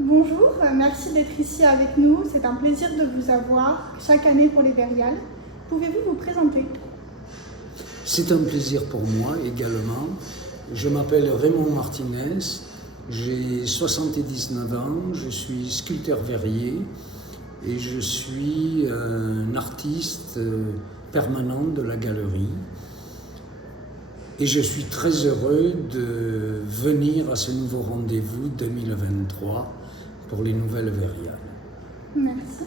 Bonjour, merci d'être ici avec nous. C'est un plaisir de vous avoir chaque année pour les Verriales. Pouvez-vous vous présenter? C'est un plaisir pour moi également. Je m'appelle Raymond Martinez, j'ai 79 ans, je suis sculpteur verrier et je suis un artiste permanent de la galerie. Et je suis très heureux de venir à ce nouveau rendez-vous 2023 pour les nouvelles Verriales. Merci.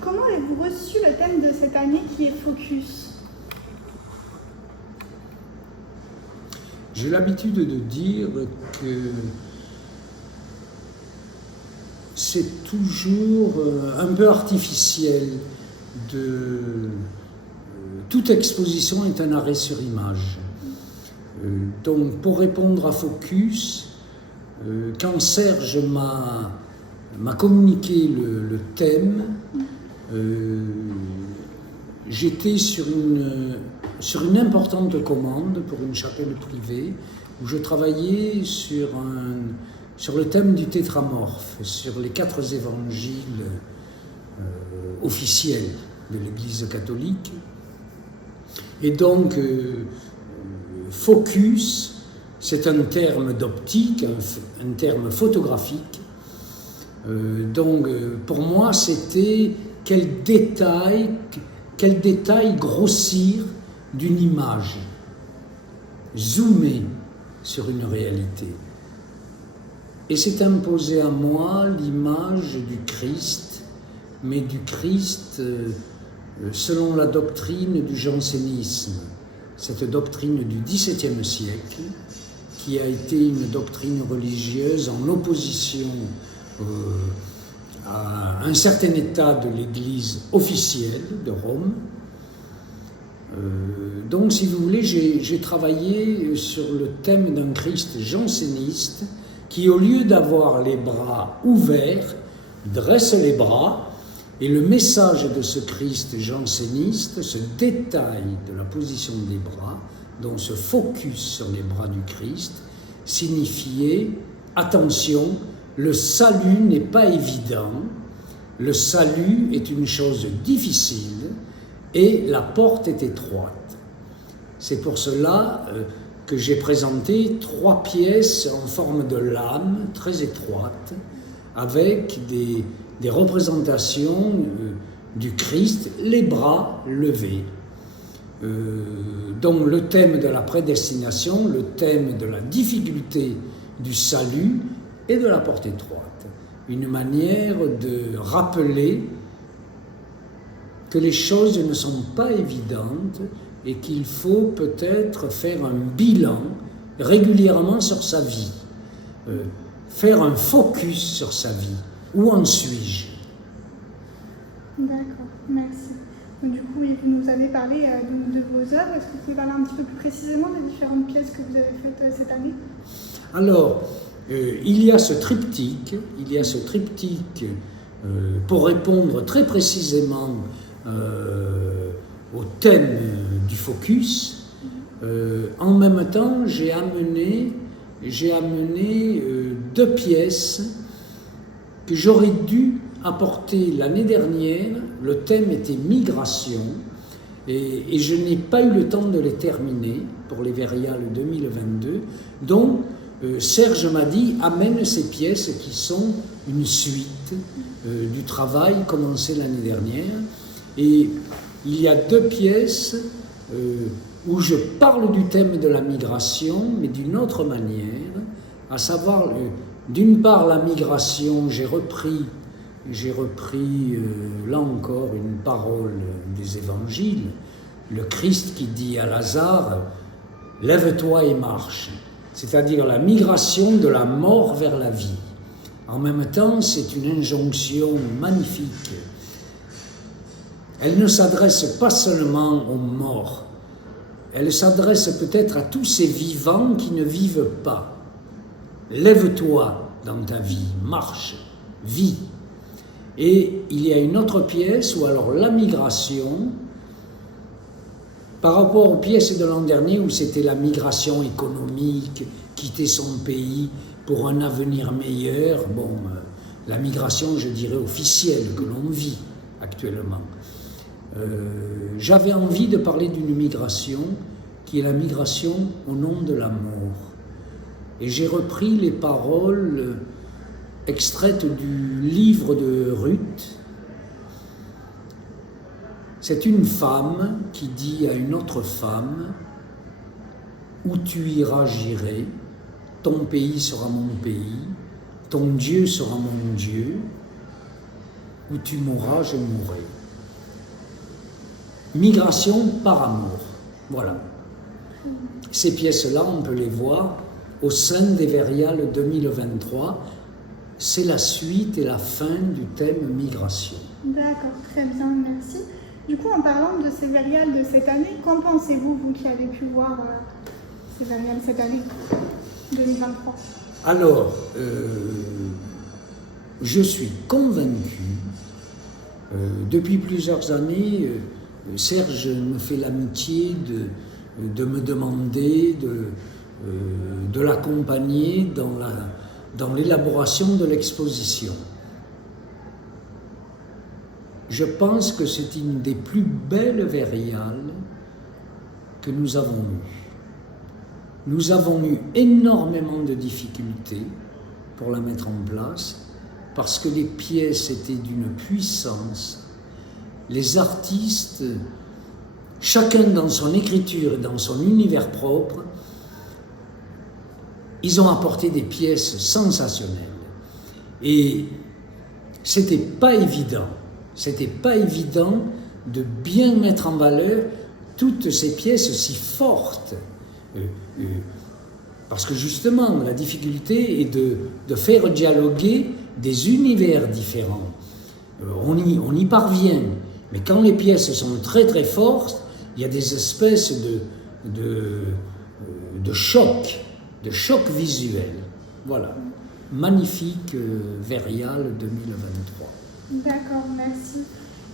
Comment avez-vous reçu le thème de cette année qui est Focus? J'ai l'habitude de dire que c'est toujours un peu artificiel toute exposition est un arrêt sur image. Donc pour répondre à Focus, quand Serge m'a communiqué le thème, j'étais sur une importante commande pour une chapelle privée où je travaillais sur le thème du tétramorphe, sur les 4 évangiles officiels de l'Église catholique. Et donc, focus, c'est un terme d'optique, un terme photographique. Donc, pour moi, c'était quel détail grossir d'une image, zoomer sur une réalité. Et s'est imposé à moi l'image du Christ, mais du Christ selon la doctrine du jansénisme, cette doctrine du XVIIe siècle, qui a été une doctrine religieuse en opposition à un certain état de l'Église officielle de Rome. Donc, si vous voulez, j'ai travaillé sur le thème d'un Christ janséniste qui, au lieu d'avoir les bras ouverts, dresse les bras. Et le message de ce Christ janséniste, ce détail de la position des bras, donc ce focus sur les bras du Christ, signifiait « Attention, le salut n'est pas évident, le salut est une chose difficile et la porte est étroite. » C'est pour cela que j'ai présenté 3 pièces en forme de lame, très étroites, avec des représentations du Christ, les bras levés. Donc le thème de la prédestination, le thème de la difficulté du salut et de la porte étroite. Une manière de rappeler que les choses ne sont pas évidentes et qu'il faut peut-être faire un bilan régulièrement sur sa vie, faire un focus sur sa vie. Où en suis-je? D'accord, merci. Donc, du coup, vous nous avez parlé de vos œuvres. Est-ce que vous pouvez parler un petit peu plus précisément des différentes pièces que vous avez faites cette année? Alors, il y a ce triptyque, pour répondre très précisément au thème du focus. En même temps, j'ai amené 2 pièces que j'aurais dû apporter l'année dernière. Le thème était migration et je n'ai pas eu le temps de les terminer pour les Verriales 2022. Donc Serge m'a dit amène ces pièces qui sont une suite du travail commencé l'année dernière. Et il y a 2 pièces où je parle du thème de la migration, mais d'une autre manière, à savoir d'une part la migration, j'ai repris j'ai repris, là encore, une parole des évangiles. Le Christ qui dit à Lazare, « Lève-toi et marche », c'est-à-dire la migration de la mort vers la vie. En même temps, c'est une injonction magnifique. Elle ne s'adresse pas seulement aux morts, elle s'adresse peut-être à tous ces vivants qui ne vivent pas. Lève-toi dans ta vie, marche, vis. Et il y a une autre pièce où alors la migration, par rapport aux pièces de l'an dernier où c'était la migration économique, quitter son pays pour un avenir meilleur, la migration, je dirais, officielle que l'on vit actuellement. J'avais envie de parler d'une migration qui est la migration au nom de l'amour. Et j'ai repris les paroles extraites du livre de Ruth. C'est une femme qui dit à une autre femme « Où tu iras, j'irai, ton pays sera mon pays, ton Dieu sera mon Dieu, où tu mourras, je mourrai. » Migration par amour, voilà. Ces pièces-là, on peut les voir au sein des Vériales 2023. C'est la suite et la fin du thème migration. D'accord, très bien, merci. Du coup, en parlant de ces Vériales de cette année, qu'en pensez-vous, vous qui avez pu voir ces Vériales cette année 2023? Alors, je suis convaincu, depuis plusieurs années, Serge me fait l'amitié de me demander de l'accompagner dans l'élaboration de l'exposition. Je pense que c'est une des plus belles Vériales que nous avons eues. Nous avons eu énormément de difficultés pour la mettre en place parce que les pièces étaient d'une puissance. Les artistes, chacun dans son écriture et dans son univers propre, ils ont apporté des pièces sensationnelles. Et c'était pas évident de bien mettre en valeur toutes ces pièces si fortes. Parce que justement, la difficulté est de faire dialoguer des univers différents. On y parvient, mais quand les pièces sont très très fortes, il y a des espèces de choc visuel. Voilà, magnifique Vériale 2023. D'accord, merci.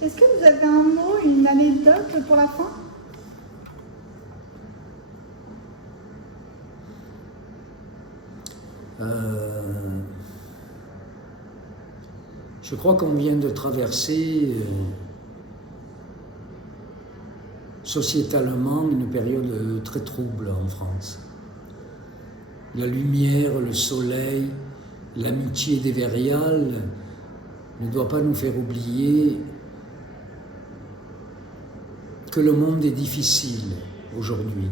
Est-ce que vous avez un mot, une anecdote pour la fin? Je crois qu'on vient de traverser sociétalement une période très trouble en France. La lumière, le soleil, l'amitié des Vériales ne doit pas nous faire oublier que le monde est difficile aujourd'hui.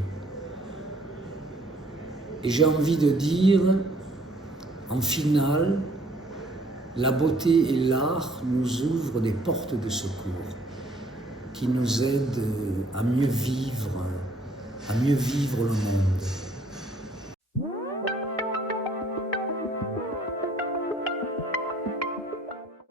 Et j'ai envie de dire, en finale, la beauté et l'art nous ouvrent des portes de secours qui nous aident à mieux vivre le monde.